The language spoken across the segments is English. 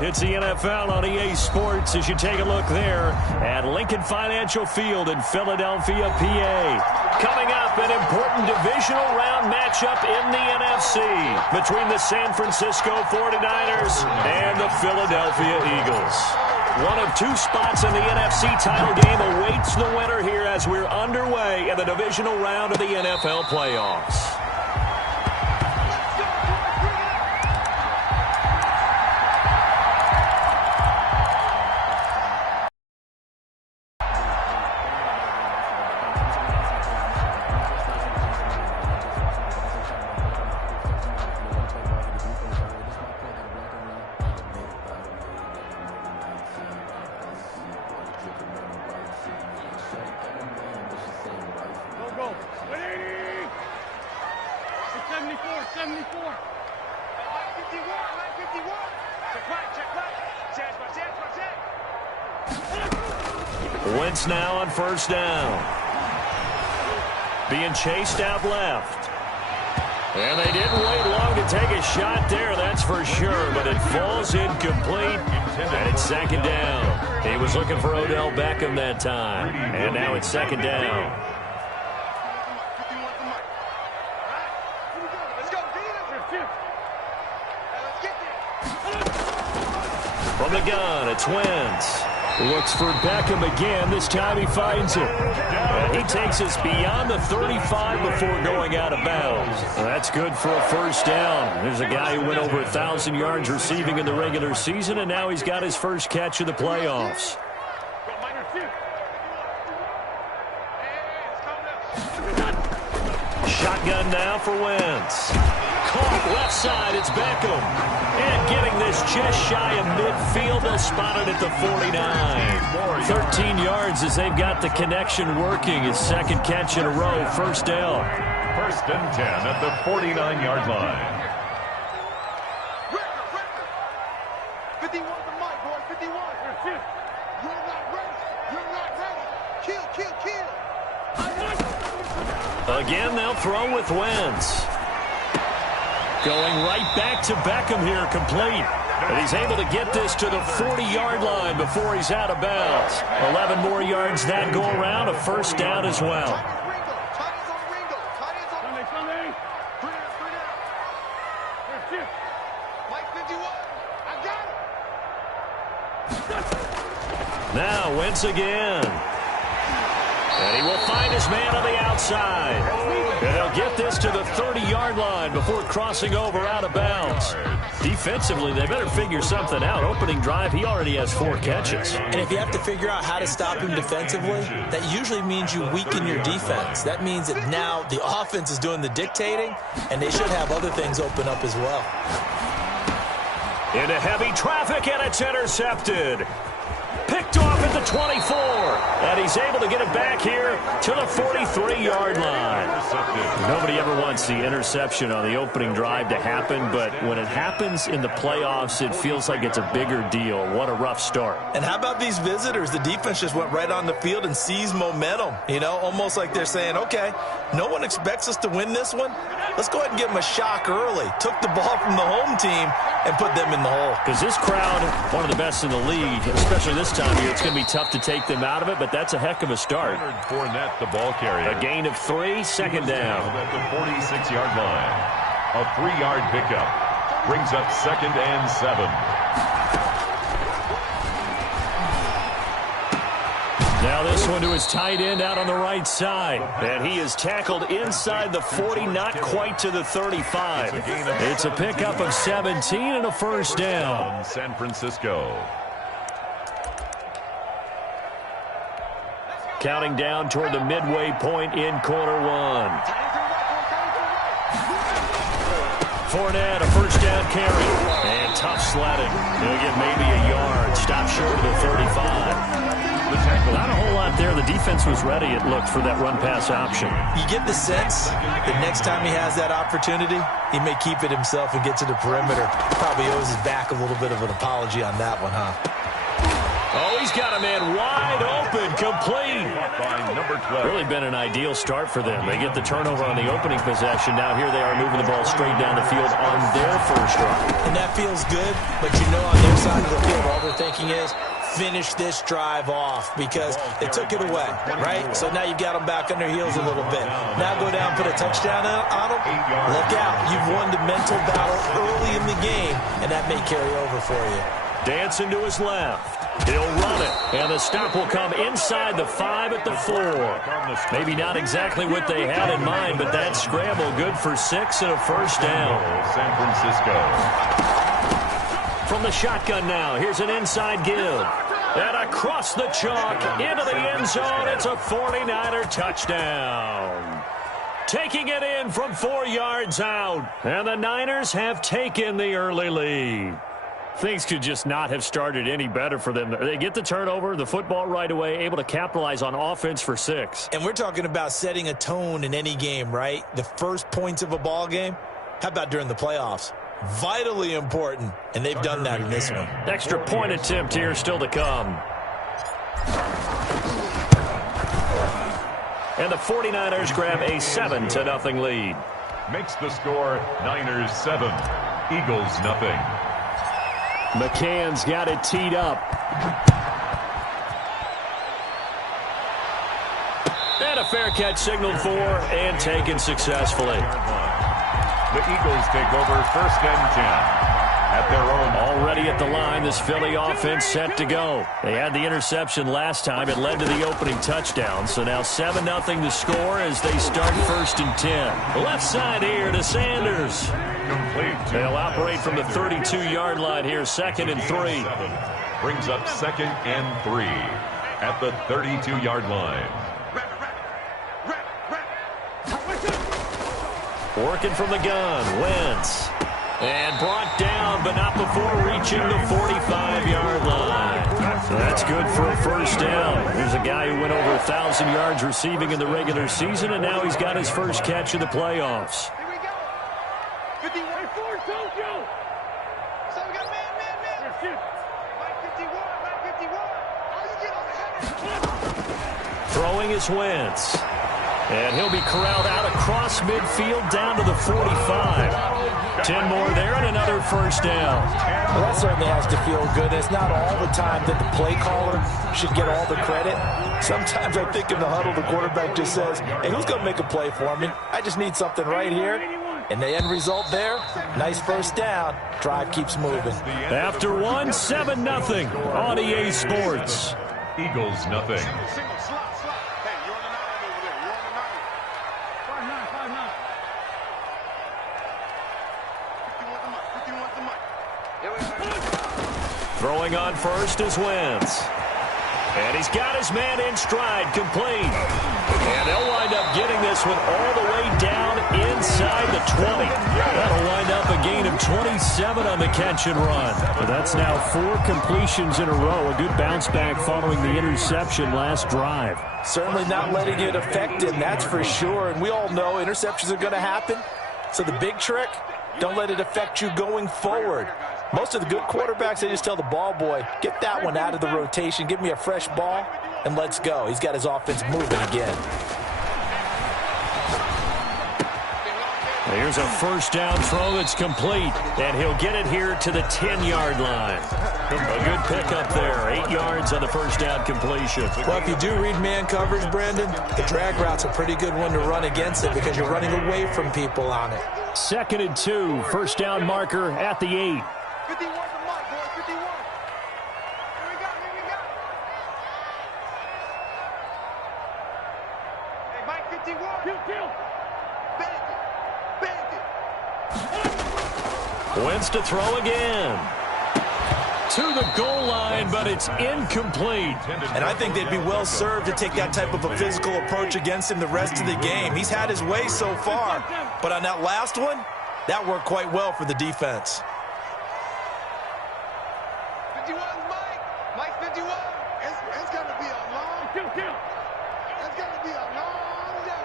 It's the NFL on EA Sports as you take a look there at Lincoln Financial Field in Philadelphia, PA. Coming up, an important divisional round matchup in the NFC between the San Francisco 49ers and the Philadelphia Eagles. One of two spots in the NFC title game awaits the winner here as we're underway in the divisional round of the NFL playoffs. Wentz now on first down. Being chased out left. And they didn't wait long to take a shot there, that's for sure, but it falls incomplete, and it's second down. He was looking for Odell Beckham that time, and now it's second down. From the gun, it's Wentz. Looks for Beckham again. This time he finds him. And he takes us beyond the 35 before going out of bounds. Well, that's good for a first down. There's a guy who went over 1,000 yards receiving in the regular season, and now he's got his first catch of the playoffs. Shotgun now for Wentz. Caught left side, it's Beckham. And getting this just shy of midfield, they'll spot it at the 49. 13 yards as they've got the connection working. His second catch in a row, first down. First and 10 at the 49-yard line. 51 for Mike, boy, 51. You're not ready. You're not ready. Kill, kill, kill. Again, they'll throw with Wentz. Going right back to Beckham here, complete. But he's able to get this to the 40-yard line before he's out of bounds. 11 more yards that go around, a first down as well. Now Wentz again. And he will find his man on the outside. And he'll get this to the 30-yard line before crossing over out of bounds. Defensively, they better figure something out. Opening drive, he already has 4 catches. And if you have to figure out how to stop him defensively, that usually means you weaken your defense. That means that now the offense is doing the dictating, and they should have other things open up as well. Into heavy traffic, and it's intercepted. Picked off at the 24, and he's able to get it back here to the 43-yard line. Nobody ever wants the interception on the opening drive to happen, but when it happens in the playoffs, it feels like it's a bigger deal. What a rough start. And how about these visitors? The defense just went right on the field and seized momentum, you know, almost like they're saying, okay, no one expects us to win this one. Let's go ahead and give them a shock early. Took the ball from the home team and put them in the hole. Because this crowd, one of the best in the league, especially this time of year, it's going to be tough to take them out of it, but that's a heck of a start. Fournette, the ball carrier. A gain of 3, second down. At the 46-yard line. A 3-yard pickup. Brings up second and 7. Now this one to his tight end out on the right side. And he is tackled inside the 40, not quite to the 35. It's a pickup of 17 and a first down. San Francisco. Counting down toward the midway point in quarter 1. Fournette, a first down carry. And tough sledding. He'll get maybe a yard. Stop short of the 35. Not a whole lot there. The defense was ready, it looked, for that run-pass option. You get the sense that next time he has that opportunity, he may keep it himself and get to the perimeter. Probably owes his back a little bit of an apology on that one, huh? Oh, he's got a man wide open, complete. By number 12. Really been an ideal start for them. They get the turnover on the opening possession. Now here they are moving the ball straight down the field on their first drive. And that feels good, but you know on their side of the field, all they're thinking is, finish this drive off because they took it away, right? So now you've got them back on their heels a little bit. Now go down, put a touchdown on them. Look out. You've won the mental battle early in the game, and that may carry over for you. Dancing to his left. He'll run it, and the stop will come inside the 5 at the 4. Maybe not exactly what they had in mind, but that scramble good for 6 and a first down. San Francisco. From the shotgun now, here's an inside give. And across the chalk, into the end zone, it's a 49er touchdown. Taking it in from 4 yards out, and the Niners have taken the early lead. Things could just not have started any better for them. They get the turnover, the football right away, able to capitalize on offense for 6. And we're talking about setting a tone in any game, right? The first points of a ball game. How about during the playoffs? Vitally important, and they've done that in this one. Extra point attempt here still to come. And the 49ers grab a 7-0 lead. Makes the score Niners 7, Eagles nothing. McCann's got it teed up. And a fair catch signaled for and taken successfully. The Eagles take over 1st and 10. At their own. Already at the line, this Philly offense set to go. They had the interception last time. It led to the opening touchdown. So now 7-0 the score as they start 1st and 10. Left side here to Sanders. Complete. They'll operate from the 32-yard line here, 2nd and 3. Brings up 2nd and 3 at the 32-yard line. Working from the gun, Wentz. And brought down, but not before reaching the 45-yard line. So that's good for a first down. Here's a guy who went over 1,000 yards receiving in the regular season, and now he's got his first catch in the playoffs. Here we go. 51. 4, Tokyo. So we got man. Mike 51. Oh, you get on the header. Throwing is Wentz. And he'll be corralled out across midfield down to the 45. 10 more there and another first down. Well, that certainly has to feel good. It's not all the time that the play caller should get all the credit. Sometimes I think in the huddle, the quarterback just says, hey, who's going to make a play for me? I just need something right here. And the end result there, nice first down. Drive keeps moving. After 1, 7-0 on EA Sports. Eagles nothing. Single, slot. Hey, you're on the 9 over there. You're on the 9. 5-9. 51's the mic. Here we go. Throwing on first is Wentz. And he's got his man in stride, complete. And they'll wind up getting this one all the way down inside the 20. That'll wind up a gain of 27 on the catch and run. But that's now 4 completions in a row. A good bounce back following the interception last drive. Certainly not letting it affect him, that's for sure. And we all know interceptions are going to happen. So the big trick, don't let it affect you going forward. Most of the good quarterbacks, they just tell the ball boy, get that one out of the rotation, give me a fresh ball, and let's go. He's got his offense moving again. Here's a first down throw that's complete, and he'll get it here to the 10-yard line. A good pickup there, 8 yards on the first down completion. Well, if you do read man coverage, Brandon, the drag route's a pretty good one to run against it because you're running away from people on it. 2nd and 2, first down marker at the 8. 51's the mic, boy. 51. Here we go. Hey, Mike 51. Kill. Bandit. Wentz to throw again. To the goal line, but it's incomplete. And I think they'd be well served to take that type of a physical approach against him the rest of the game. He's had his way so far. But on that last one, that worked quite well for the defense. 51's Mike. Mike 51. It's going to be a long kill. It's going to be a long day.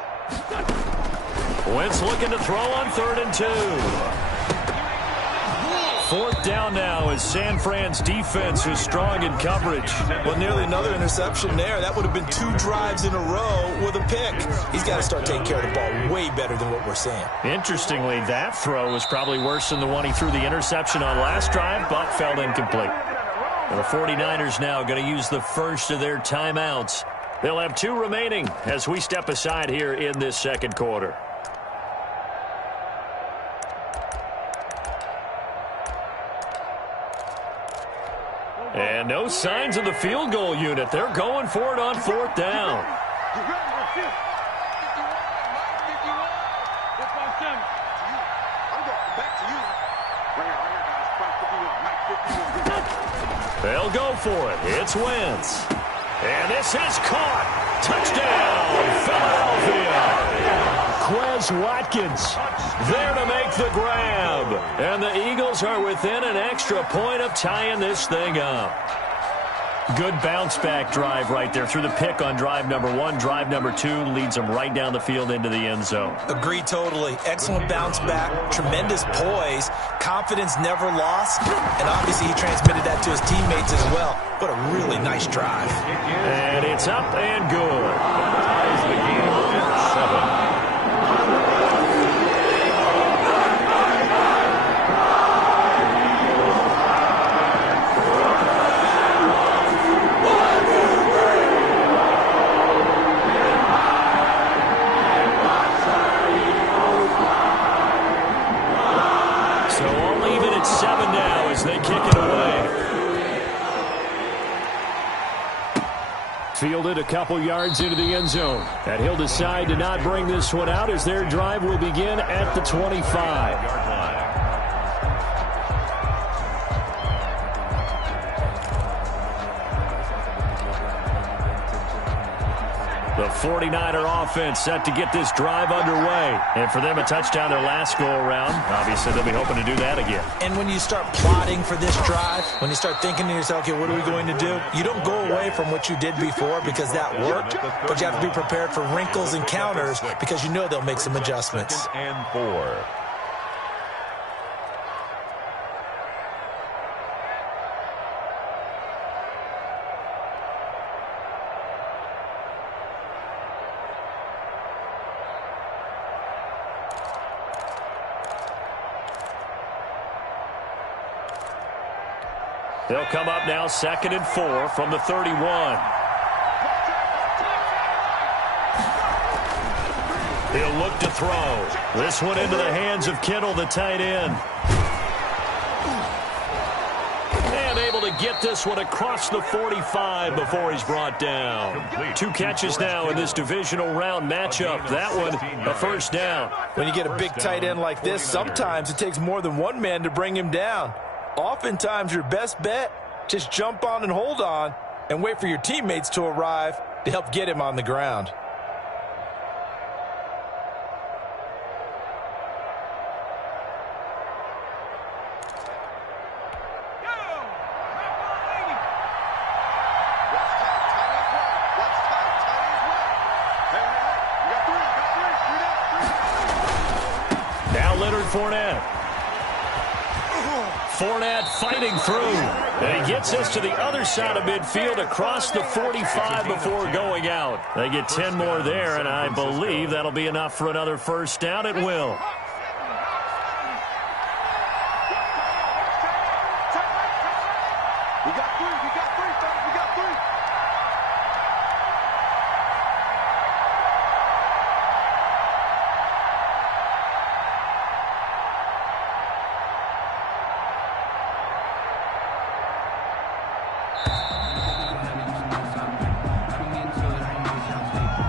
Wentz looking to throw on 3rd and 2. 4th down now as San Fran's defense was strong in coverage. Well, nearly another interception there. That would have been 2 drives in a row with a pick. He's got to start taking care of the ball way better than what we're seeing. Interestingly, that throw was probably worse than the one he threw the interception on last drive, but fell incomplete. The 49ers now going to use the first of their timeouts. They'll have 2 remaining as we step aside here in this second quarter. And no signs of the field goal unit. They're going for it on 4th down. They'll go for it. It's Wentz. And this is caught. Touchdown, Philadelphia. Quez Watkins there to make the grab. And the Eagles are within an extra point of tying this thing up. Good bounce-back drive right there through the pick on drive number 1. Drive number 2 leads them right down the field into the end zone. Agree totally. Excellent bounce-back, tremendous poise, confidence never lost, and obviously he transmitted that to his teammates as well. What a really nice drive. And it's up and good. Ties the game at 7. Fielded a couple yards into the end zone. And he'll decide to not bring this one out as their drive will begin at the 25. The 49er offense set to get this drive underway. And for them, a touchdown their last go-around. Obviously, they'll be hoping to do that again. And when you start plotting for this drive, when you start thinking to yourself, okay, what are we going to do? You don't go away from what you did before because that worked, but you have to be prepared for wrinkles and counters because you know they'll make some adjustments. 2nd and 4. They'll come up now 2nd and 4 from the 31. He'll look to throw. This one into the hands of Kittle, the tight end. And able to get this one across the 45 before he's brought down. 2 catches now in this divisional round matchup. That one, a first down. When you get a big tight end like this, sometimes it takes more than one man to bring him down. Oftentimes, your best bet, just jump on and hold on and wait for your teammates to arrive to help get him on the ground. Now Leonard Fournette. Fournette fighting through. And he gets us to the other side of midfield across the 45 before going out. They get 10 more there, and I believe that'll be enough for another first down. It will. We got 3. We got 3, fellas. We got 3.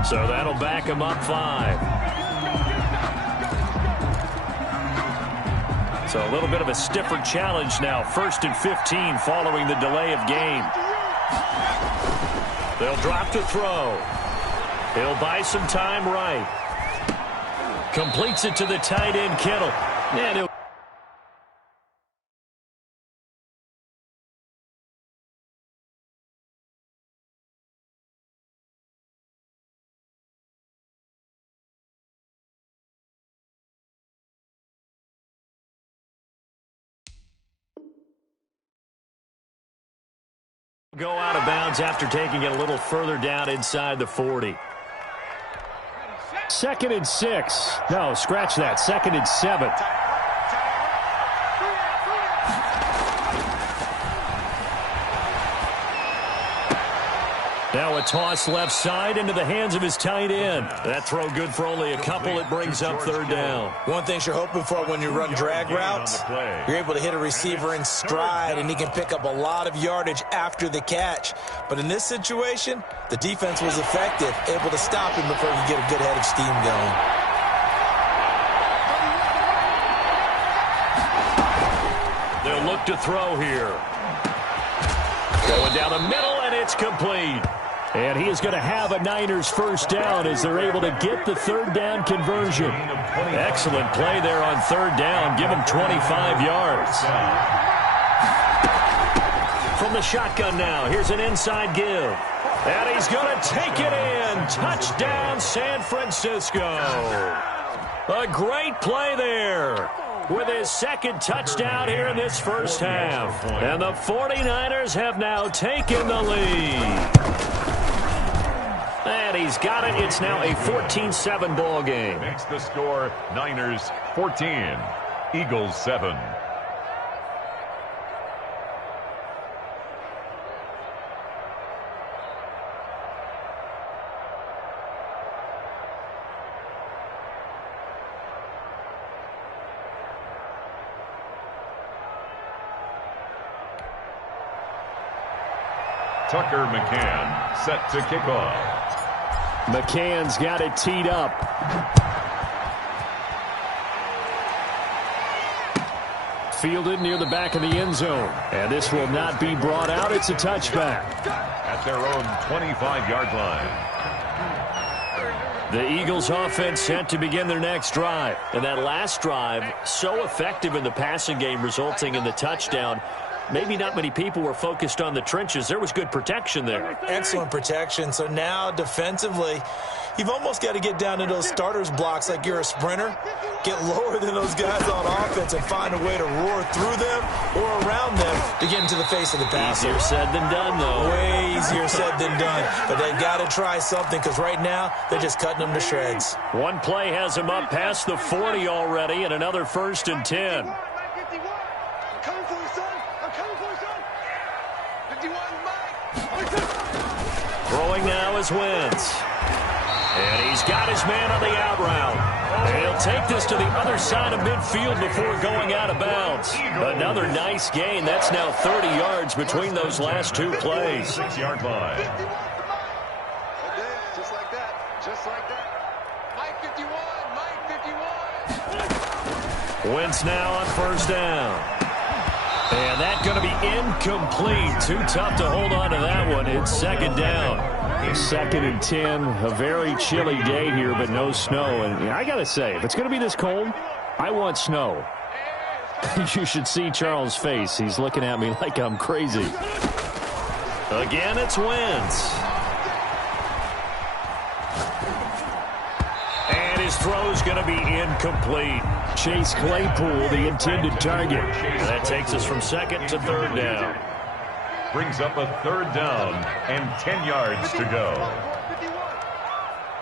So that'll back him up 5. So a little bit of a stiffer challenge now. 1st and 15 following the delay of game. They'll drop to throw. He'll buy some time right. Completes it to the tight end, Kittle. And he'll Go out of bounds after taking it a little further down inside the 40. 2nd and 6. No, scratch that. 2nd and 7. Now a toss left side into the hands of his tight end. That throw good for only a couple. It brings up 3rd down. One thing you're hoping for when you run drag routes, you're able to hit a receiver in stride, and he can pick up a lot of yardage after the catch. But in this situation, the defense was effective, able to stop him before he could get a good head of steam going. They'll look to throw here. Going down the middle, and it's complete. And he is going to have a Niners 1st down as they're able to get the 3rd down conversion. Excellent play there on 3rd down. Give him 25 yards. From the shotgun now, here's an inside give. And he's going to take it in. Touchdown, San Francisco. A great play there, with his 2nd touchdown here in this 1st half. And the 49ers have now taken the lead. And he's got it. It's now a 14-7 ball game. Makes the score Niners 14, Eagles 7. Tucker McCann set to kick off. McCann's got it teed up. Fielded near the back of the end zone. And this will not be brought out. It's a touchback. At their own 25-yard line. The Eagles offense set to begin their next drive. And that last drive, so effective in the passing game, resulting in the touchdown. Maybe not many people were focused on the trenches. There was good protection there. Excellent protection. So now defensively, you've almost got to get down to those starters blocks like you're a sprinter. Get lower than those guys on offense and find a way to roar through them or around them to get into the face of the passer. Easier said than done, though. Way easier said than done. But they've got to try something, because right now they're just cutting them to shreds. One play has him up past the 40 already, and another 1st and 10. Throwing now is Wentz. And he's got his man on the out route. And he'll take this to the other side of midfield before going out of bounds. Another nice gain. That's now 30 yards between those last 2 plays. 6-yard line. Just like that. Just like that. Mike 51. Mike 51. Wentz now on 1st down. And that's going to be incomplete. Too tough to hold on to that one. It's 2nd down. 2nd and 10. A very chilly day here, but no snow. And I got to say, if it's going to be this cold, I want snow. You should see Charles' face. He's looking at me like I'm crazy. Again, it's Wentz. And his throw's going to be incomplete. Chase Claypool, the intended target. And that takes us from 2nd to 3rd down. Brings up a 3rd down and 10 yards to go. 51.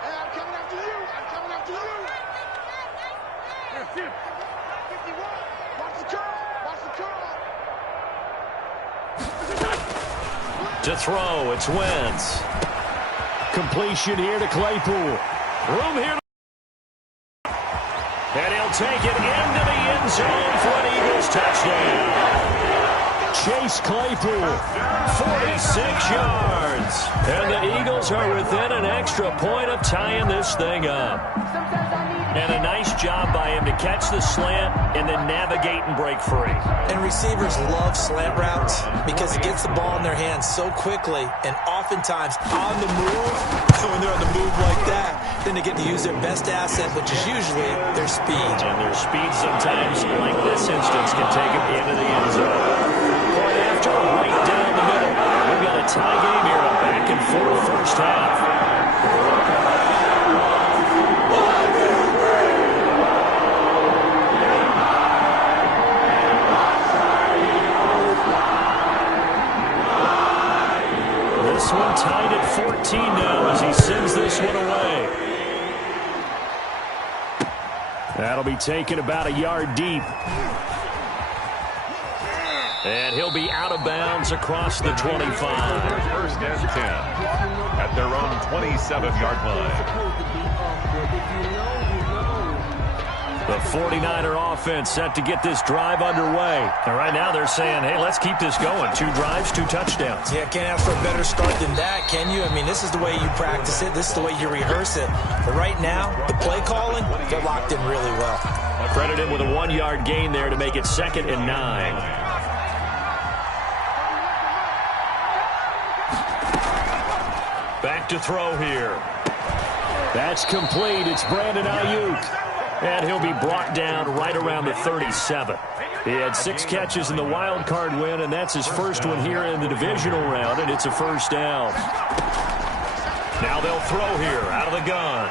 Hey, I'm coming after you. I'm coming after you. 51. Watch the curl. Watch the curl. To throw, it's Wentz. Completion here to Claypool. Room here. And he'll take it into the end zone for an Eagles touchdown. Chase Claypool, 46 yards. And the Eagles are within an extra point of tying this thing up. And a nice job by him to catch the slant and then navigate and break free. And receivers love slant routes because it gets the ball in their hands so quickly, and oftentimes on the move. When they're on the move like that, then they get to use their best asset, which is usually their speed. And their speed sometimes, like this instance, can take them into the end zone. Point after, right down the middle. We've got a tie game here, a back and forth 1st half. this one tied at 14 now as he sends this one away. That'll be taken about a yard deep. And he'll be out of bounds across the 25. First and 10 at their own 27-yard line. The 49er offense set to get this drive underway. And right now they're saying, hey, let's keep this going. 2 drives, 2 touchdowns. Yeah, can't ask for a better start than that, can you? I mean, this is the way you practice it. This is the way you rehearse it. But right now, the play calling, they're locked in really well. Credit him with a 1-yard gain there to make it 2nd and 9. Back to throw here. That's complete. It's Brandon Ayuk. And he'll be brought down right around the 37. He had 6 catches in the wild card win, and that's his first one here in the divisional round, and it's a first down. Now they'll throw here out of the gun.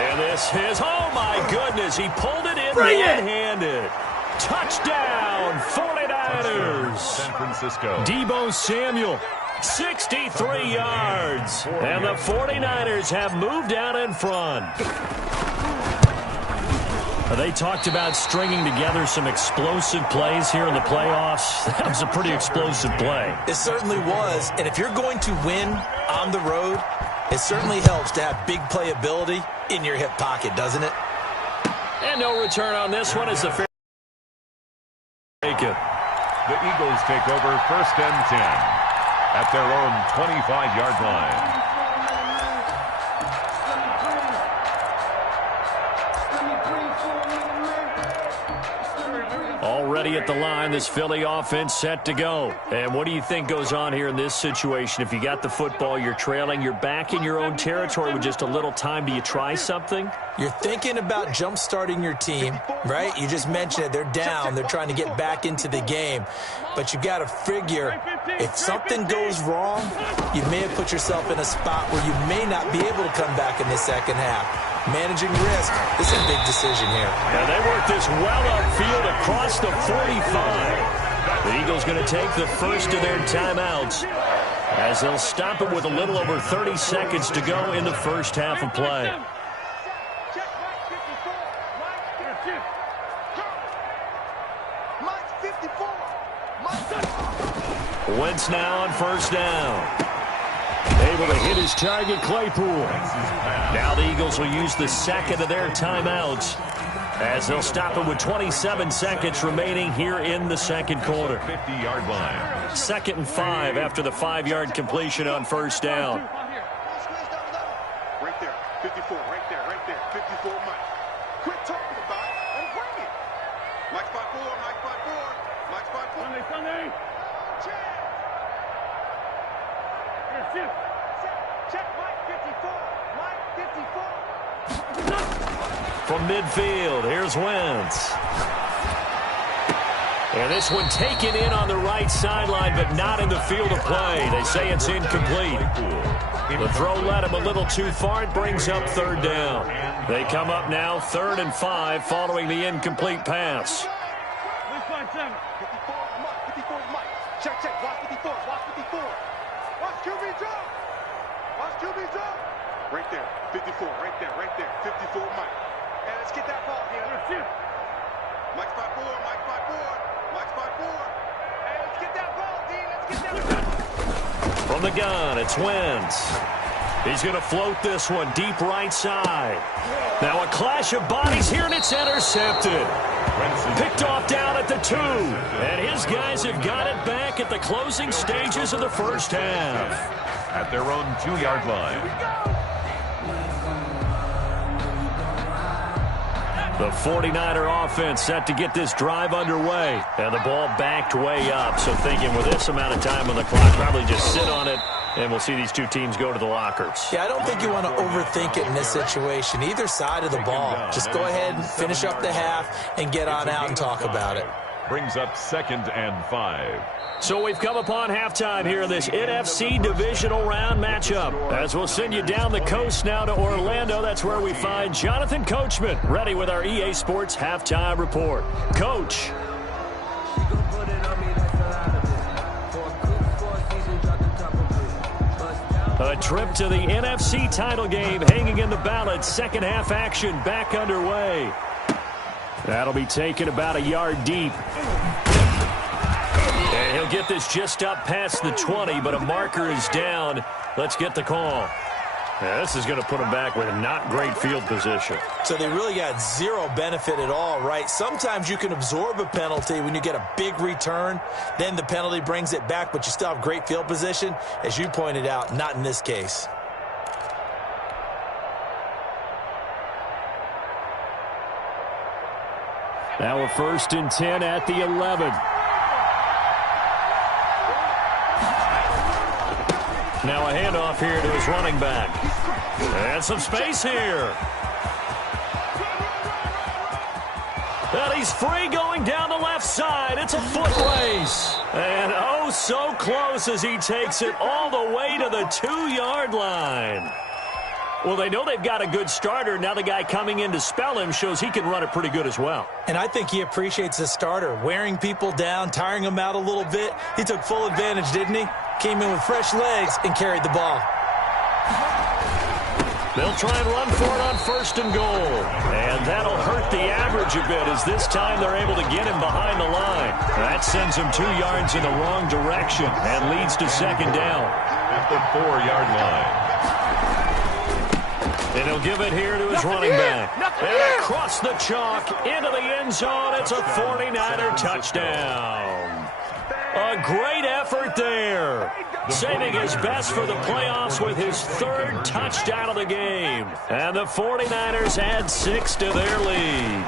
And this is, oh my goodness, he pulled it in one-handed. Touchdown, 49ers. San Francisco. Deebo Samuel. 63 yards. And the 49ers have moved out in front. They talked about stringing together some explosive plays here in the playoffs. That was a pretty explosive play. It certainly was. And if you're going to win on the road, it certainly helps to have big playability in your hip pocket, doesn't it? And no return on this one as the fair take it. The Eagles take over first and 10 at their own 25-yard line. Already at the line, this Philly offense set to go. And what do you think goes on here in this situation? If you got the football, you're trailing, you're back in your own territory with just a little time. Do you try something? You're thinking about jump-starting your team, right? You just mentioned it. They're down. They're trying to get back into the game. But you got to figure, if something goes wrong, you may have put yourself in a spot where you may not be able to come back in the second half. Managing risk is a big decision here. And they work this well upfield across the 45. The Eagles going to take the first of their timeouts as they'll stop it with a little over 30 seconds to go in the first half of play. Wentz now on first down. Able to hit his target, Claypool. Now the Eagles will use the second of their timeouts as they'll stop it with 27 seconds remaining here in the second quarter. 50-yard line. 2nd and 5 after the 5-yard completion on first down. Right there, 54, right there, 54, Mike. Quit talking about it and bring it. Mike 5-4, Mike 5-4, Mike 5-4. Sunday. Check Mike 54, Mike 54. From midfield, here's Wentz. And this one taken in on the right sideline, but not in the field of play. They say it's incomplete. The throw led him a little too far. It brings up 3rd down. They come up now 3rd and 5 following the incomplete pass. 54, Mike. Check, watch 54, watch 54. Watch QB drop. Watch QB drop. Right there, 54, right there, 54, Mike. And let's get that ball here. Mike 5-4, Mike 5-4, Mike 5-4. And let's get that ball, D. Let's get that ball. From the gun, it's Wentz. He's going to float this one deep right side. Now a clash of bodies here, and it's intercepted. Picked off down at the 2. And his guys have got it back at the closing stages of the first half. At their own 2-yard line. The 49er offense set to get this drive underway. And the ball backed way up. So thinking with this amount of time on the clock, probably just sit on it. And we'll see these two teams go to the lockers. Yeah, I don't think you want to overthink it in this situation. Either side of the ball. Just go ahead and finish up the half and get on out and talk about it. Brings up 2nd and 5. So we've come upon halftime here in this NFC divisional round matchup. As we'll send you down the coast now to Orlando. That's where we find Jonathan Coachman ready with our EA Sports halftime report. Coach. A trip to the NFC title game hanging in the balance. Second half action back underway. That'll be taken about a yard deep. And he'll get this just up past the 20, but a marker is down. Let's get the call. Yeah, this is going to put them back with a not great field position. So they really got zero benefit at all, right? Sometimes you can absorb a penalty when you get a big return. Then the penalty brings it back, but you still have great field position. As you pointed out, not in this case. Now a 1st and 10 at the 11. Now a handoff here to his running back. And some space here. And he's free going down the left side. It's a foot race. And oh, so close as he takes it all the way to the 2-yard line. Well, they know they've got a good starter. Now the guy coming in to spell him shows he can run it pretty good as well. And I think he appreciates the starter, wearing people down, tiring them out a little bit. He took full advantage, didn't he? Came in with fresh legs and carried the ball. They'll try and run for it on 1st and goal. And that'll hurt the average a bit as this time they're able to get him behind the line. That sends him 2 yards in the wrong direction and leads to 2nd down. At the 4-yard line. And he'll give it here to his running back. And across the chalk into the end zone. It's a 49er touchdown. A great effort there. Saving his best for the playoffs with his 3rd touchdown of the game. And the 49ers add 6 to their lead.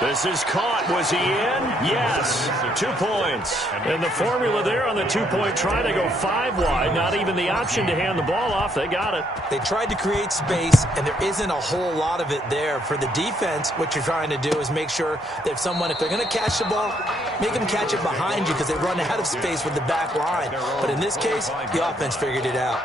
This is caught. Was he in? Yes. 2 points. And the formula there on the 2-point try to go 5 wide. Not even the option to hand the ball off. They got it. They tried to create space, and there isn't a whole lot of it there. For the defense, what you're trying to do is make sure that if they're going to catch the ball, make them catch it behind you because they run out of space with the back line. But in this case, the offense figured it out.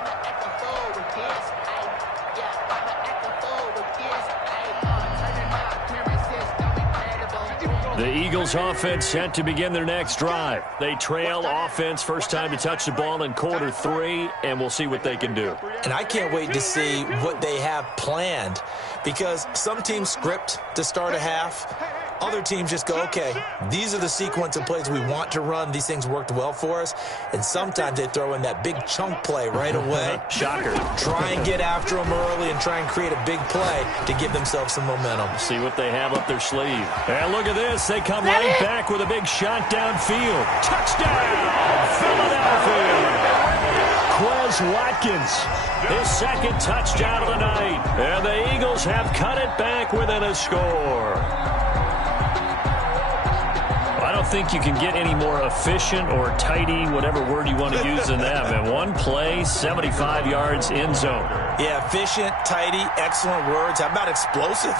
The Eagles offense set to begin their next drive. They trail offense first time to touch the ball in quarter 3, and we'll see what they can do. And I can't wait to see what they have planned because some teams script to start a half. Other teams just go, okay, these are the sequence of plays we want to run. These things worked well for us. And sometimes they throw in that big chunk play right away. Shocker. Try and get after them early and try and create a big play to give themselves some momentum. See what they have up their sleeve. And look at this. They come right back with a big shot downfield. Touchdown, Philadelphia. Quez Watkins, his 2nd touchdown of the night. And the Eagles have cut it back within a score. I don't think you can get any more efficient or tidy, whatever word you want to use in that. And 1 play, 75 yards in zone. Yeah, efficient, tidy, excellent words. How about explosive?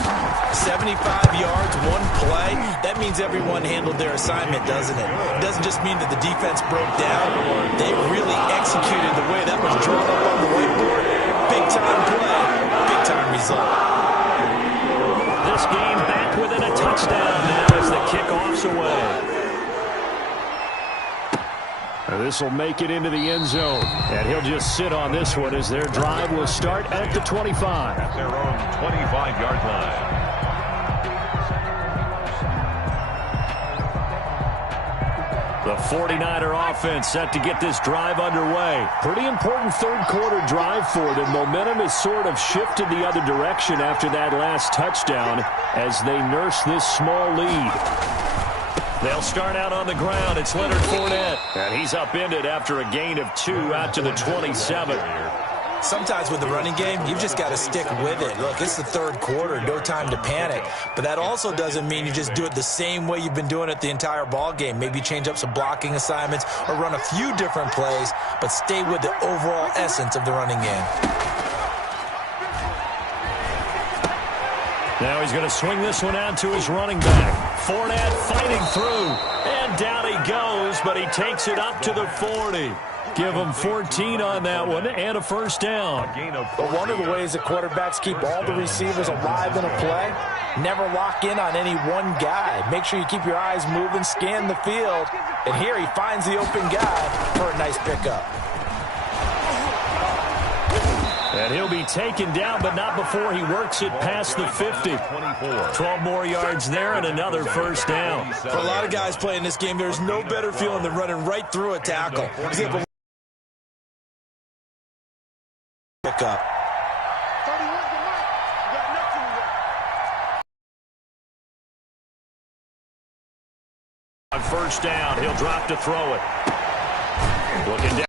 75 yards, 1 play. That means everyone handled their assignment, doesn't it? It doesn't just mean that the defense broke down. They really executed the way that was drawn up on the whiteboard. Big-time play, big-time result. This game back within a touchdown now as the kickoff's away. This will make it into the end zone. And he'll just sit on this one as their drive will start at the 25. At their own 25-yard line. The 49er offense set to get this drive underway. Pretty important 3rd quarter drive for them. Momentum has sort of shifted the other direction after that last touchdown as they nurse this small lead. They'll start out on the ground. It's Leonard Fournette. And he's upended after a gain of 2 out to the 27. Sometimes with the running game, you've just got to stick with it. Look, it's the 3rd quarter, no time to panic. But that also doesn't mean you just do it the same way you've been doing it the entire ball game. Maybe change up some blocking assignments or run a few different plays, but stay with the overall essence of the running game. Now he's going to swing this one out to his running back. Fournette fighting through. And down he goes, but he takes it up to the 40. Give him 14 on that one and a 1st down. But one of the ways that quarterbacks keep all the receivers alive in a play, never lock in on any one guy. Make sure you keep your eyes moving, scan the field. And here he finds the open guy for a nice pickup. And he'll be taken down, but not before he works it past the 50. 12 more yards there and another first down. For a lot of guys playing this game, there's no better feeling than running right through a tackle. He's able to pick up. On first down, he'll drop to throw it. Looking down.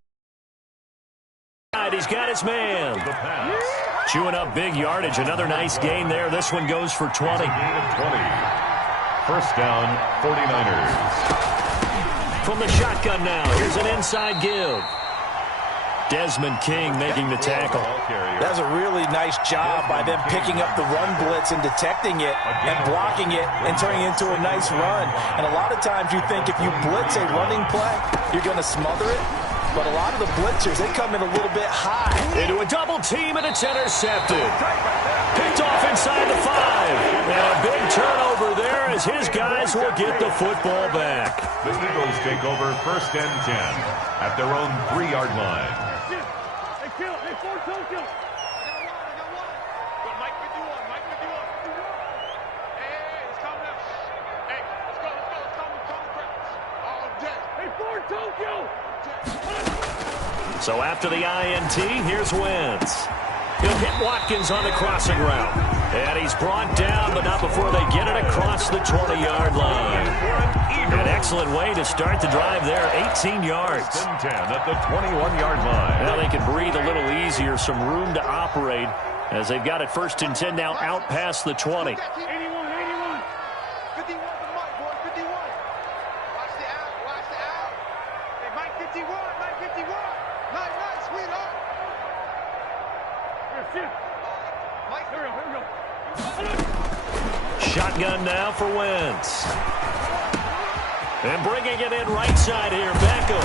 He's got his man. Chewing up big yardage. Another nice gain there. This one goes for 20. First down, 49ers. From the shotgun now, here's an inside give. Desmond King making the tackle. That's a really nice job by them picking up the run blitz and detecting it and blocking it and turning it into a nice run. And a lot of times you think if you blitz a running play, you're going to smother it. But a lot of the blitzers, they come in a little bit high. Into a double team, and it's intercepted. Picked off inside the 5. And a big turnover there as his guys will get the football back. The Eagles take over first and 10 at their own 3-yard line. So after the INT, here's Wentz. He'll hit Watkins on the crossing route. And he's brought down, but not before they get it across the 20-yard line. An excellent way to start the drive there, 18 yards. 10 at the 21-yard line. Now they can breathe a little easier, some room to operate as they've got it first and 10 now out past the 20. 81. 51 to Mike, boy, 51. Watch the out. Hey, Mike 51. Nice, sweetheart. Mike, here we go. Shotgun now for Wentz. And bringing it in right side here, Beckham.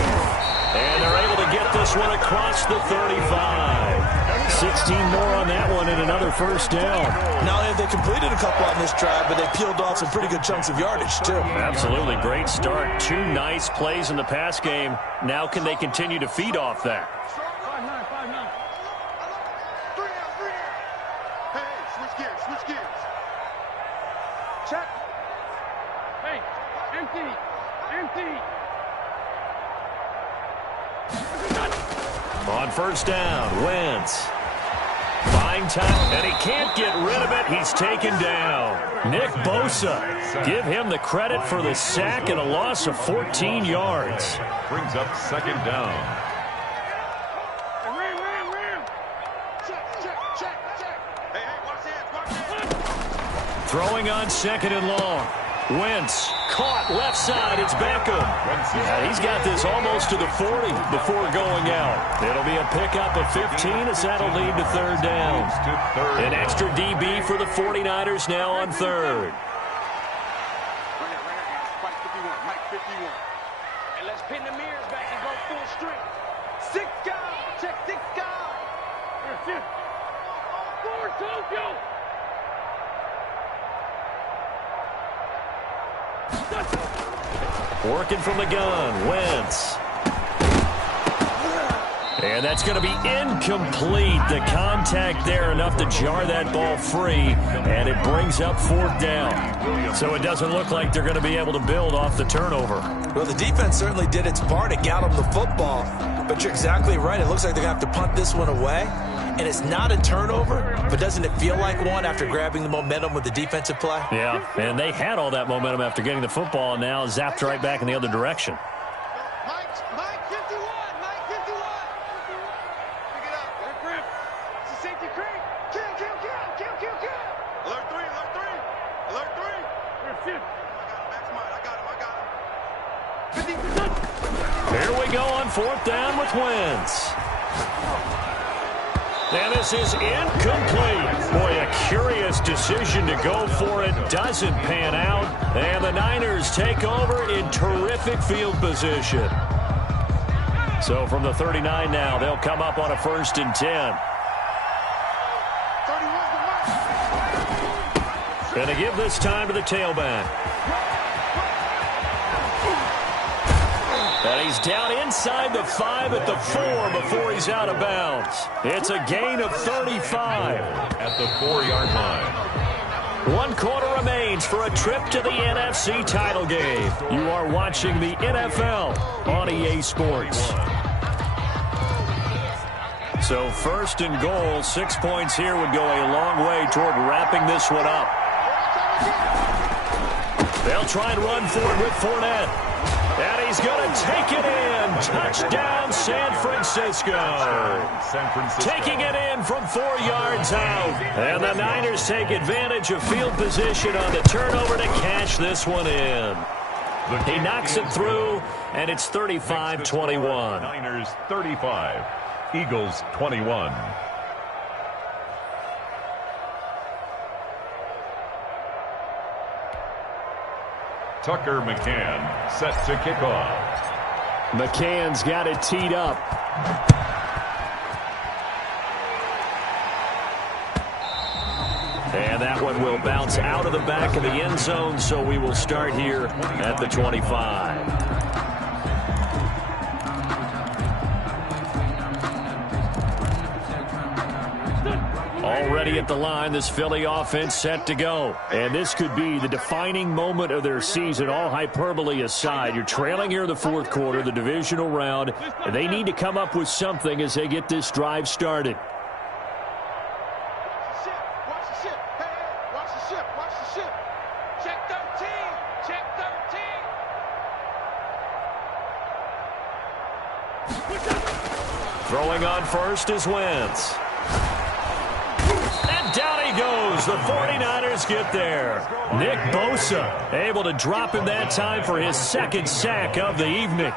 And they're able to get this one across the 35. 16 more on that one and another first down. Not only have they completed a couple on this drive, but they peeled off some pretty good chunks of yardage, too. Absolutely. Great start. 2 nice plays in the pass game. Now can they continue to feed off that? 5-9. 3 down. Hey, switch gears. Check. Hey, empty. On first down, Wentz. Fine time, and he can't get rid of it. He's taken down. Nick Bosa, give him the credit for the sack and a loss of 14 yards. Brings up second down. Ram. Check. Hey, watch hands. Throwing on second and long. Wentz caught left side. It's Beckham. He's got this almost to the 40 before going out. It'll be a pickup of 15 as that'll lead to third down. An extra DB for the 49ers now on third. Mike 51. And let's pin the mirrors back and go full strength. 6 guys. Check 6 guys. Four Tokyo. Working from the gun, Wentz. And that's going to be incomplete. The contact there enough to jar that ball free, and it brings up fourth down. So it doesn't look like they're going to be able to build off the turnover. Well, the defense certainly did its part. It got them the football. But you're exactly right. It looks like they're going to have to punt this one away. And it's not a turnover, but doesn't it feel like one after grabbing the momentum with the defensive play? Yeah, and they had all that momentum after getting the football, and now zapped right back in the other direction. Mike 51. Pick it up. Grip. It's a safety creep. Kill. Alert 3. I got him. Here we go on fourth down with Wentz. And this is incomplete. Boy, a curious decision to go for it. Doesn't pan out. And the Niners take over in terrific field position. So from the 39 now, they'll come up on a first and 10. 31's the mark. And to give this time to the tailback. And he's down inside the 5 at the 4 before he's out of bounds. It's a gain of 35. At the 4-yard line. 1 quarter remains for a trip to the NFC title game. You are watching the NFL on EA Sports. So 1st and goal, 6 points here would go a long way toward wrapping this one up. They'll try and run for it with Fournette. And he's going to take it in. Touchdown, San Francisco. Taking it in from 4 yards out. And the Niners take advantage of field position on the turnover to cash this one in. He knocks it through, and it's 35-21. Niners 35, Eagles 21. Tucker McCann set to kick off. McCann's got it teed up. And that one will bounce out of the back of the end zone, so we will start here at the 25. Already at the line, this Philly offense set to go. And this could be the defining moment of their season, all hyperbole aside. You're trailing here in the 4th quarter, the divisional round, and they need to come up with something as they get this drive started. Watch the ship. Hey, watch the ship. Watch the ship. Check 13. Check 13. Throwing on first is Wentz. Down he goes. The 49ers get there. Nick Bosa able to drop him that time for his 2nd sack of the evening.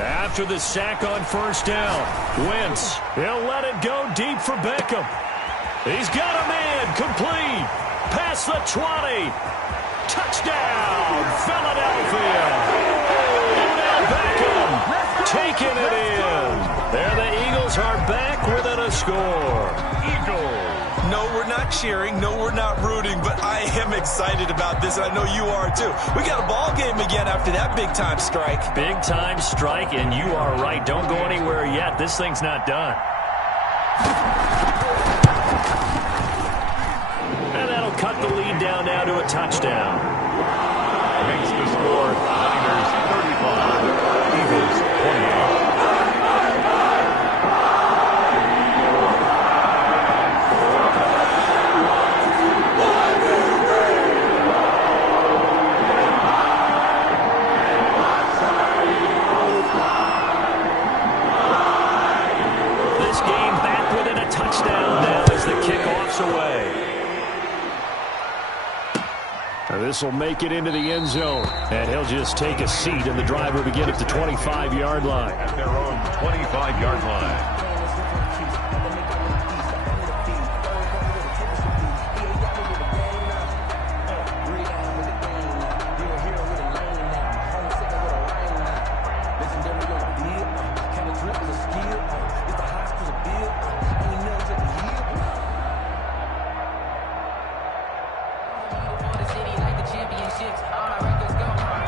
After the sack on 1st down, Wentz, he'll let it go deep for Beckham. He's got a man complete. Past the 20. Touchdown, Philadelphia. Beckham taking it in. There the Eagles are back within a score. Eagles. No, we're not cheering. No, we're not rooting. But I am excited about this, and I know you are too. We got a ball game again after that big-time strike. Big-time strike, and you are right. Don't go anywhere yet. This thing's not done. And that'll cut the lead down now to a touchdown. Makes the score Niners 35, Eagles 28. This game back within a touchdown now as the kickoff's away. This will make it into the end zone, and he'll just take a seat, and the drive will begin at the 25-yard line. At their own 25-yard line.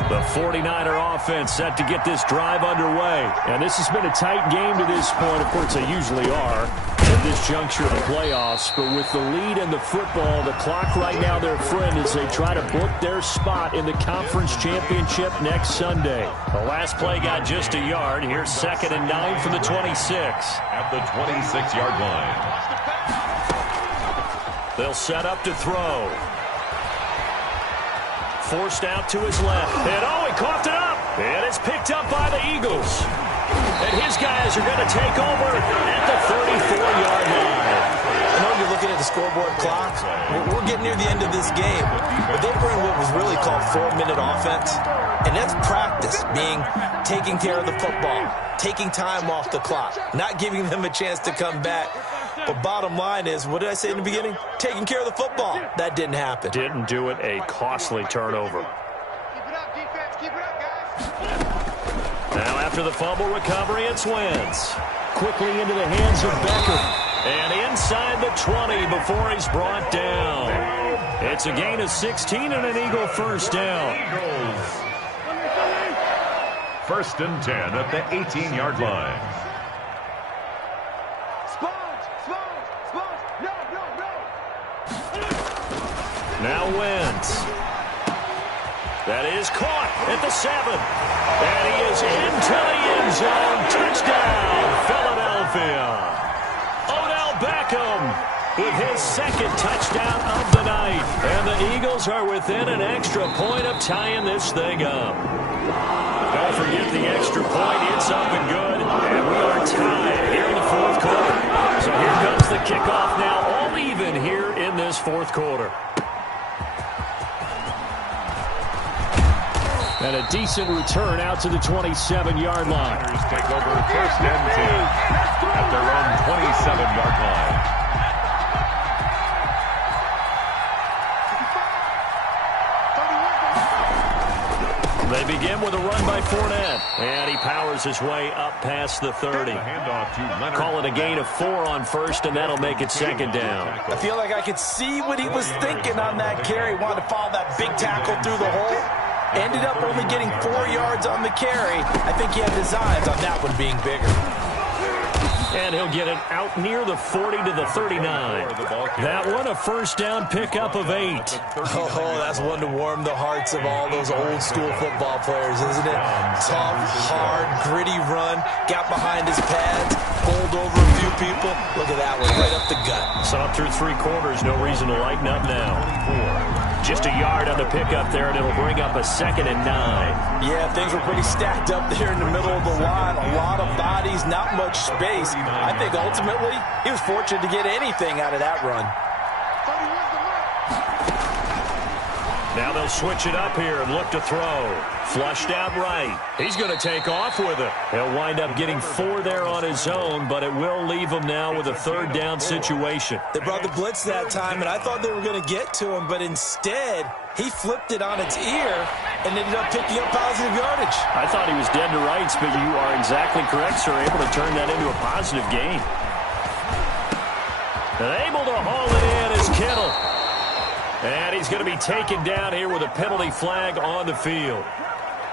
The 49er offense set to get this drive underway. And this has been a tight game to this point. Of course, they usually are at this juncture of the playoffs. But with the lead in the football, the clock right now their friend as they try to book their spot in the conference championship next Sunday. The last play got just a yard. Here's 2nd and 9 from the 26. At the 26-yard line. They'll set up to throw. Forced out to his left. And he coughed it up. And it's picked up by the Eagles. And his guys are going to take over at the 34-yard line. I know you're looking at the scoreboard clock. We're getting near the end of this game. But they were in what was really called 4-minute offense. And that's practice, being taking care of the football, taking time off the clock, not giving them a chance to come back. But bottom line is, what did I say in the beginning? Taking care of the football. That didn't happen. Didn't do it. A costly turnover. Keep it up, defense. Keep it up, guys. Now after the fumble recovery, it's Wentz. Quickly into the hands of Beckham. And inside the 20 before he's brought down. It's a gain of 16 and an Eagle first down. First and 10 at the 18-yard line. Now Wentz. That is caught at the 7. And he is into the end zone. Touchdown, Philadelphia. Odell Beckham with his second touchdown of the night. And the Eagles are within an extra point of tying this thing up. Don't forget the extra point. It's up and good. And we are tied here in the fourth quarter. So here comes the kickoff now, all even here in this fourth quarter. And a decent return out to the 27-yard line. Take over first and 10 at their own 27-yard line. They begin with a run by Fournette. And he powers his way up past the 30. Call it a gain of 4 on first, and that'll make it second down. I feel like I could see what he was thinking on that carry. Wanted to follow that big tackle through the hole. Ended up only getting 4 yards on the carry. I think he had designs on that one being bigger. And he'll get it out near the 40 to the 39. That one a first down pickup of 8. Oh, that's one to warm the hearts of all those old school football players, isn't it? Tough, hard, gritty run. Got behind his pads, bowled over a few people. Look at that one, right up the gut. So up through 3 quarters, no reason to lighten up now. Just a yard on the pickup there, and it'll bring up a 2nd and 9. Yeah, things were pretty stacked up there in the middle of the line. A lot of bodies, not much space. I think ultimately he was fortunate to get anything out of that run. Now they'll switch it up here and look to throw. Flushed out right. He's going to take off with it. He'll wind up getting 4 there on his own, but it will leave him now with a 3rd down situation. They brought the blitz that time, and I thought they were going to get to him, but instead he flipped it on its ear and ended up picking up positive yardage. I thought he was dead to rights, but you are exactly correct, sir. Able to turn that into a positive gain. And able to haul it in is Kittle. And he's going to be taken down here with a penalty flag on the field.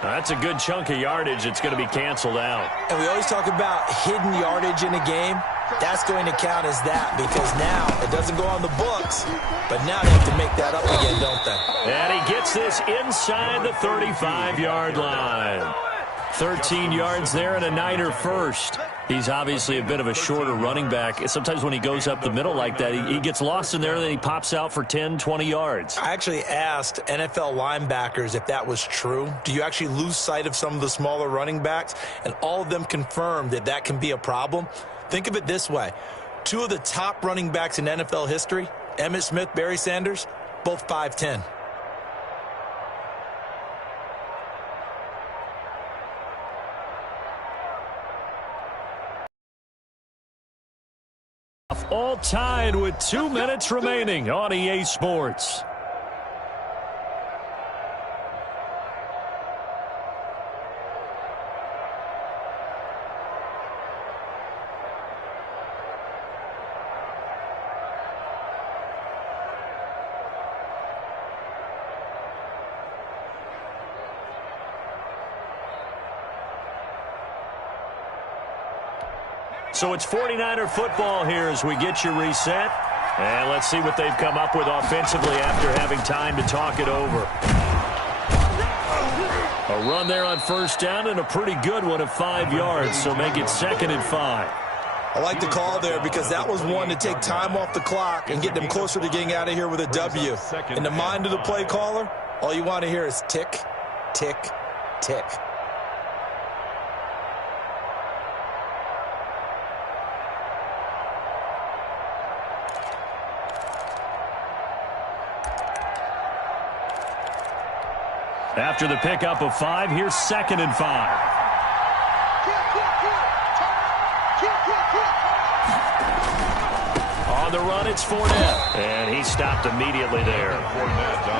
That's a good chunk of yardage. It's going to be canceled out. And we always talk about hidden yardage in a game. That's going to count as that because now it doesn't go on the books, but now they have to make that up again, don't they? And he gets this inside the 35-yard line. 13 yards there and a Niner first. He's obviously a bit of a shorter running back. Sometimes when he goes up the middle like that, he gets lost in there and then he pops out for 10, 20 yards. I actually asked NFL linebackers if that was true. Do you actually lose sight of some of the smaller running backs? And all of them confirmed that that can be a problem. Think of it this way. 2 of the top running backs in NFL history, Emmitt Smith, Barry Sanders, both 5'10". All tied with 2 minutes remaining on EA Sports. So it's 49er football here as we get you reset. And let's see what they've come up with offensively after having time to talk it over. A run there on first down and a pretty good one of 5 yards, so make it 2nd and 5. I like the call there because that was one to take time off the clock and get them closer to getting out of here with a W. In the mind of the play caller, all you want to hear is tick, tick, tick. After the pickup of 5, here's 2nd and 5. On On the run, it's Fournette. And he stopped immediately there.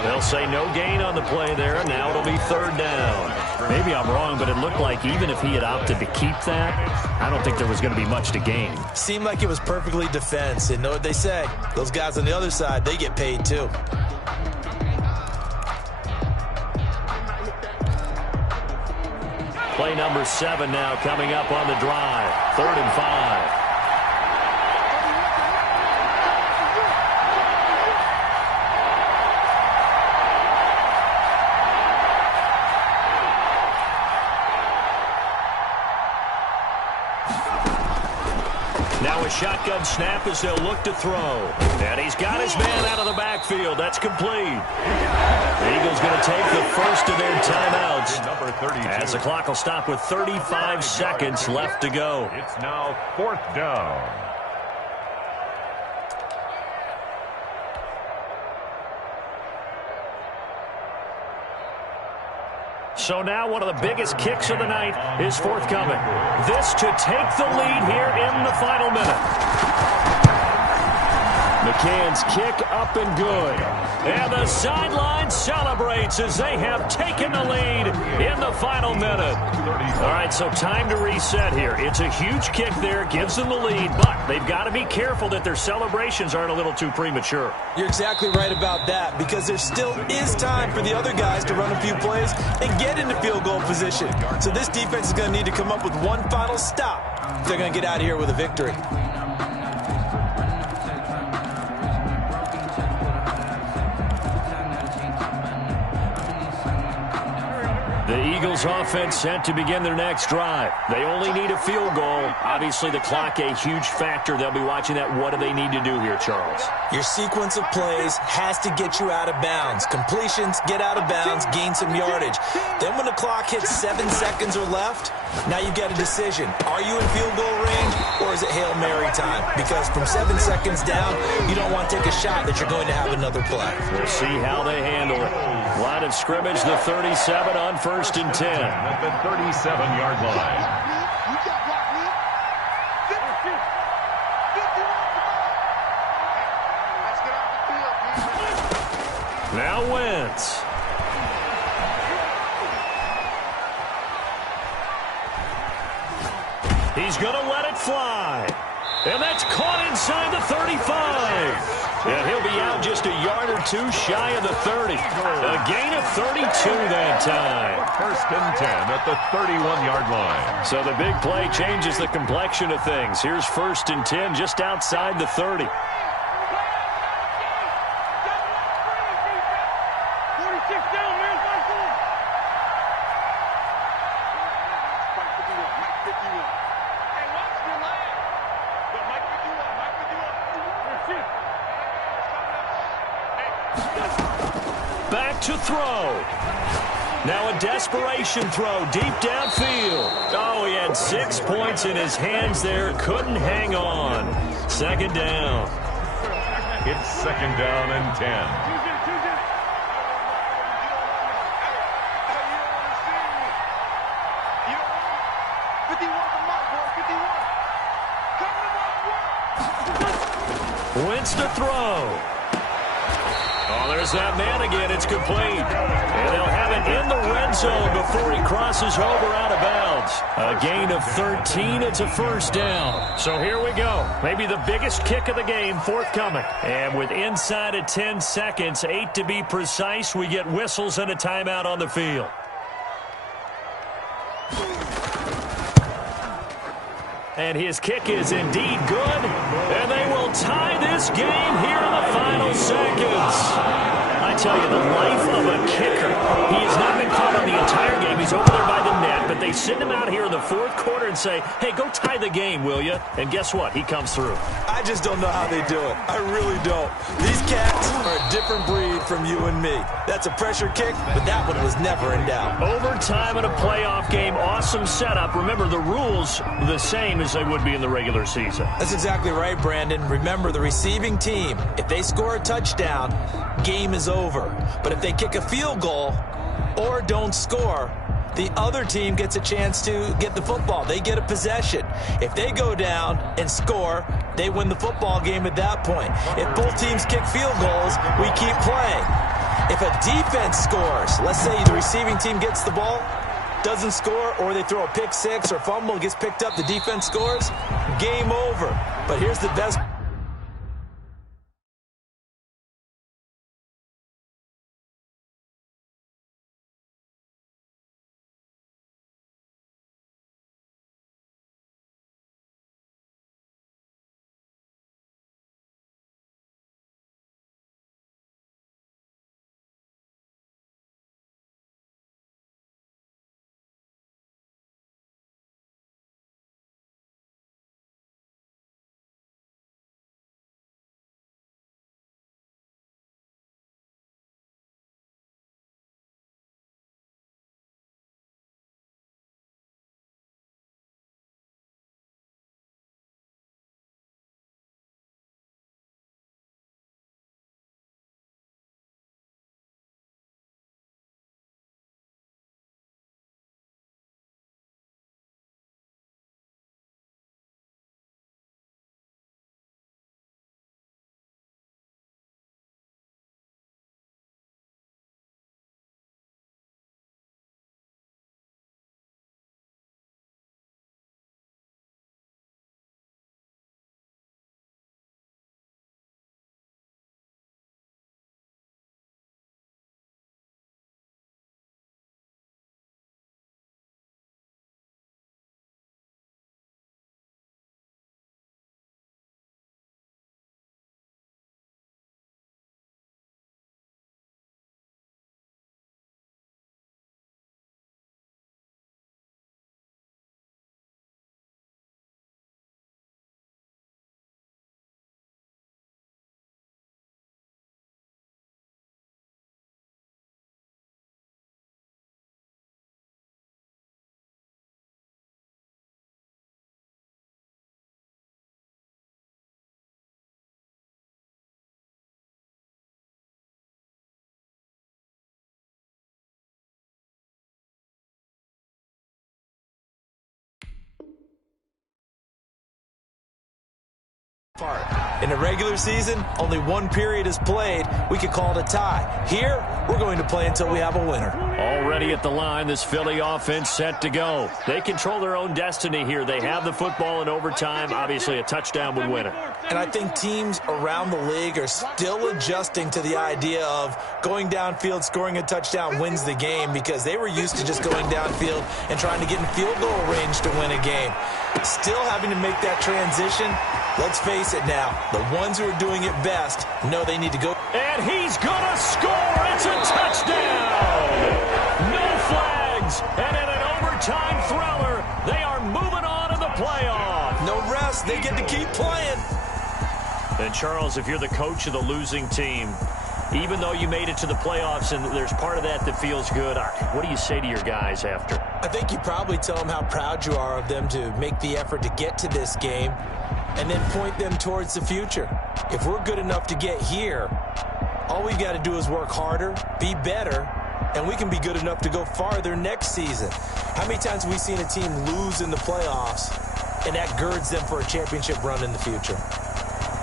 They'll say no gain on the play there. Now it'll be third down. Maybe I'm wrong, but it looked like even if he had opted to keep that, I don't think there was going to be much to gain. Seemed like it was perfectly defense. And know what they say? Those guys on the other side, they get paid too. Play number 7 now coming up on the drive. 3rd and 5. Now a shotgun snap as they'll look to throw. And he's got his man out of the backfield. That's complete. The Eagles going to take the first of their timeouts. Number 32. As the clock will stop with 35 seconds left to go. It's now 4th down. So now one of the biggest kicks of the night is forthcoming. This to take the lead here in the final minute. McCann's kick up and good. And the sideline celebrates as they have taken the lead in the final minute. All right, so time to reset here. It's a huge kick there, gives them the lead, but they've got to be careful that their celebrations aren't a little too premature. You're exactly right about that, because there still is time for the other guys to run a few plays and get into field goal position. So this defense is going to need to come up with one final stop if they're going to get out of here with a victory. The Eagles offense set to begin their next drive. They only need a field goal. Obviously, the clock a huge factor. They'll be watching that. What do they need to do here, Charles? Your sequence of plays has to get you out of bounds. Completions, get out of bounds, gain some yardage. Then when the clock hits 7 seconds or left, now you've got a decision. Are you in field goal range, or is it Hail Mary time? Because from 7 seconds down, you don't want to take a shot that you're going to have another play. We'll see how they handle it. Line of scrimmage, the 37 on 1st and 10. At the 37-yard line. Now Wentz. He's going to let it fly. And that's caught inside the 35. And he'll be out just a yard or two shy of the 30. A gain of 32 that time. 1st and 10 at the 31-yard line. So the big play changes the complexion of things. Here's 1st and 10 just outside the 30. Back to throw. Now a desperation throw deep downfield. Oh, he had 6 points in his hands there. Couldn't hang on. 2nd down. It's 2nd down and 10. Wentz to throw. Oh, there's that man again. It's complete. And they'll have it in the red zone before he crosses over out of bounds. A gain of 13. It's a 1st down. So here we go. Maybe the biggest kick of the game forthcoming. And with inside of 10 seconds, 8 to be precise, we get whistles and a timeout on the field. And his kick is indeed good. And they will tie this game here in the final seconds. I tell you, the life of a kicker. He has not been caught on the entire game. He's over there by the net. But they send him out here in the 4th quarter and say, hey, go tie the game, will you? And guess what? He comes through. I just don't know how they do it. I really don't. These cats are a different breed from you and me. That's a pressure kick, but that one was never in doubt. Overtime in a playoff game. Awesome setup. Remember, the rules the same as they would be in the regular season. That's exactly right, Brandon. Remember, the receiving team, if they score a touchdown, game is over. But if they kick a field goal or don't score, the other team gets a chance to get the football. They get a possession. If they go down and score, they win the football game at that point. If both teams kick field goals, we keep playing. If a defense scores, let's say the receiving team gets the ball, doesn't score, or they throw a pick six or fumble, gets picked up, the defense scores, game over. But here's the best. In the regular season, only one period is played. We could call it a tie. Here, we're going to play until we have a winner. Already at the line, this Philly offense set to go. They control their own destiny here. They have the football in overtime. Obviously, a touchdown would win it. And I think teams around the league are still adjusting to the idea of going downfield, scoring a touchdown wins the game, because they were used to just going downfield and trying to get in field goal range to win a game. Still having to make that transition. Let's face it now, the ones who are doing it best know they need to go. And he's going to score. It's a touchdown. No flags. And in an overtime thriller, they are moving on in the playoff. No rest. They get to keep playing. And, Charles, if you're the coach of the losing team, even though you made it to the playoffs and there's part of that that feels good, what do you say to your guys after? I think you probably tell them how proud you are of them to make the effort to get to this game, and then point them towards the future. If we're good enough to get here, all we've got to do is work harder, be better, and we can be good enough to go farther next season. How many times have we seen a team lose in the playoffs, and that girds them for a championship run in the future?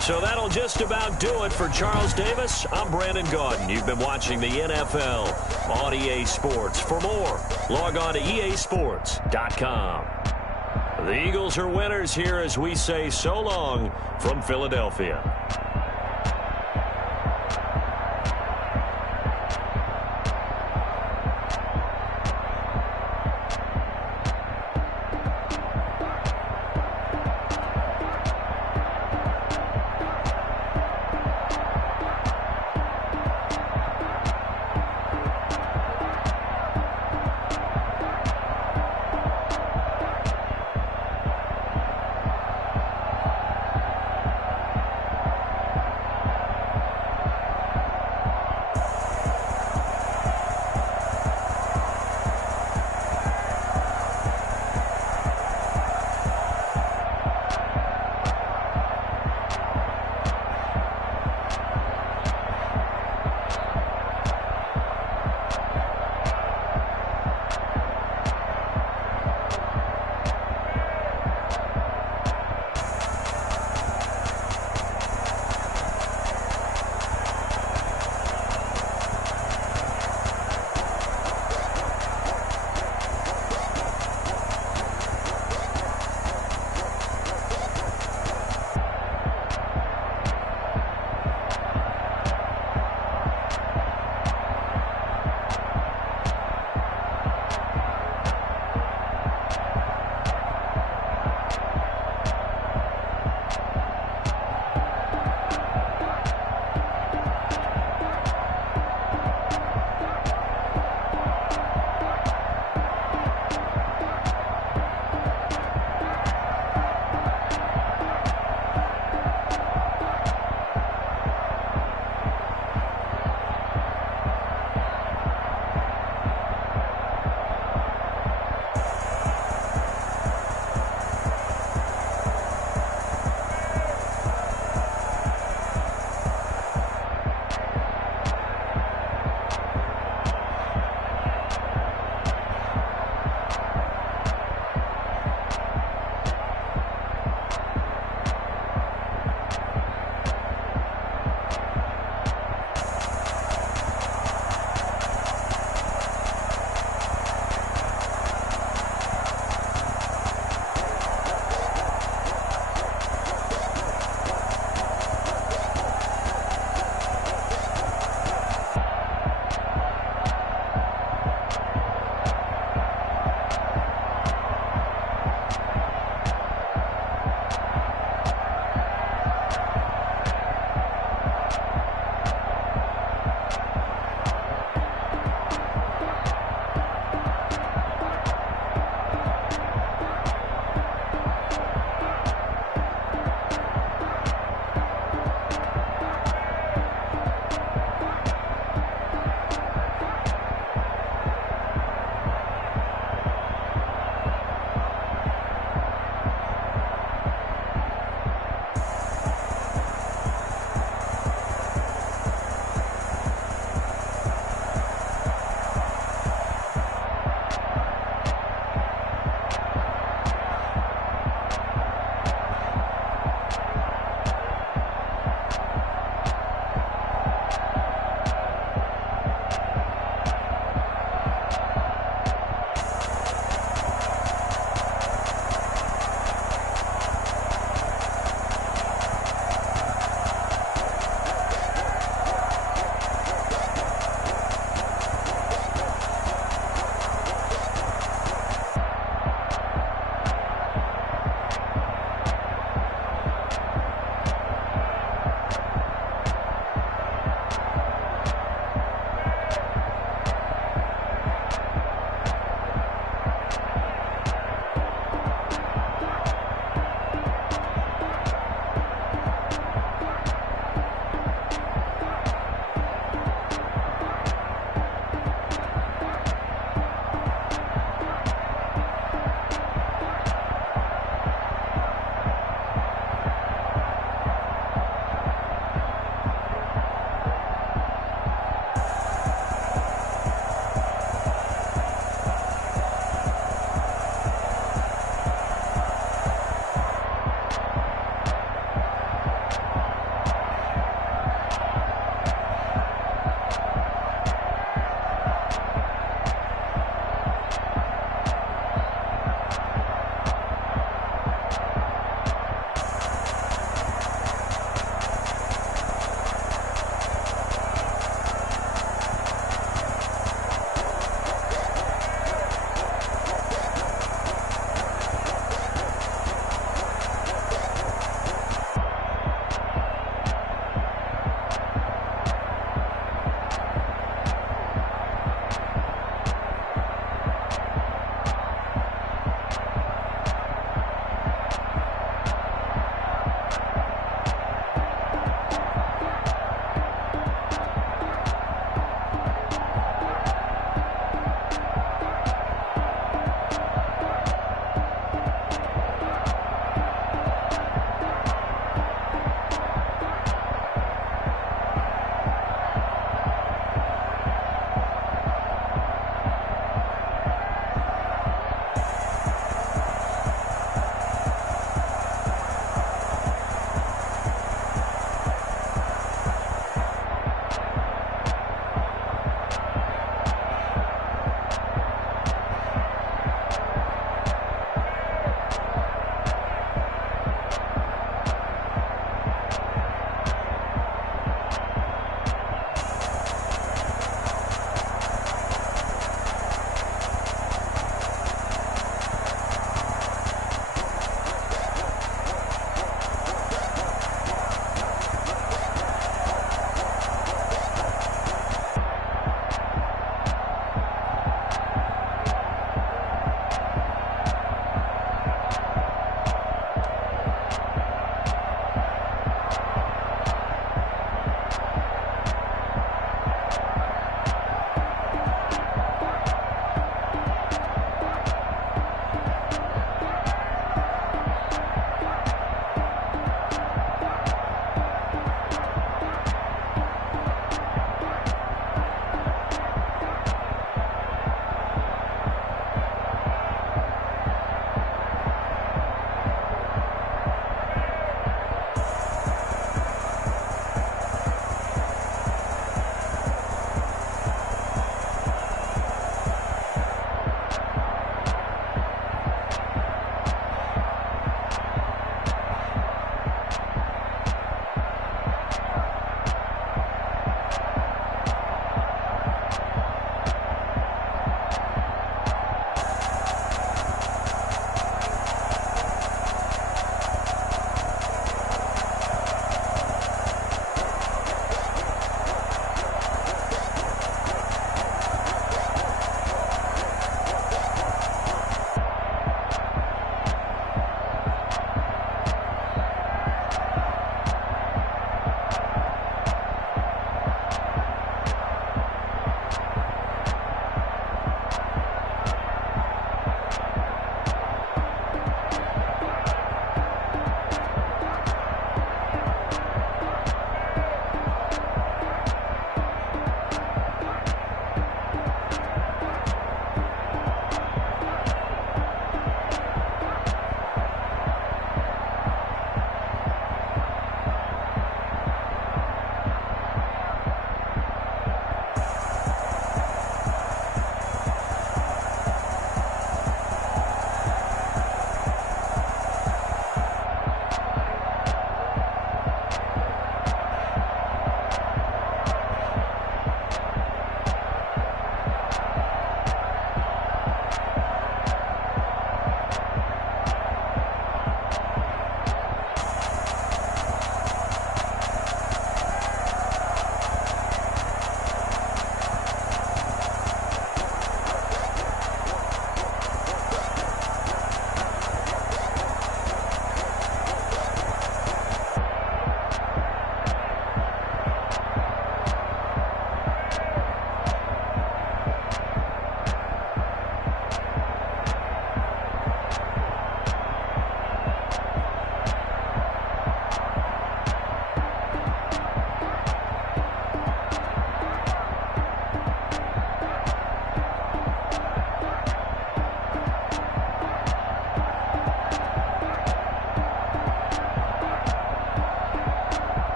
So that'll just about do it for Charles Davis. I'm Brandon Gaudin. You've been watching the NFL on EA Sports. For more, log on to easports.com. The Eagles are winners here as we say so long from Philadelphia.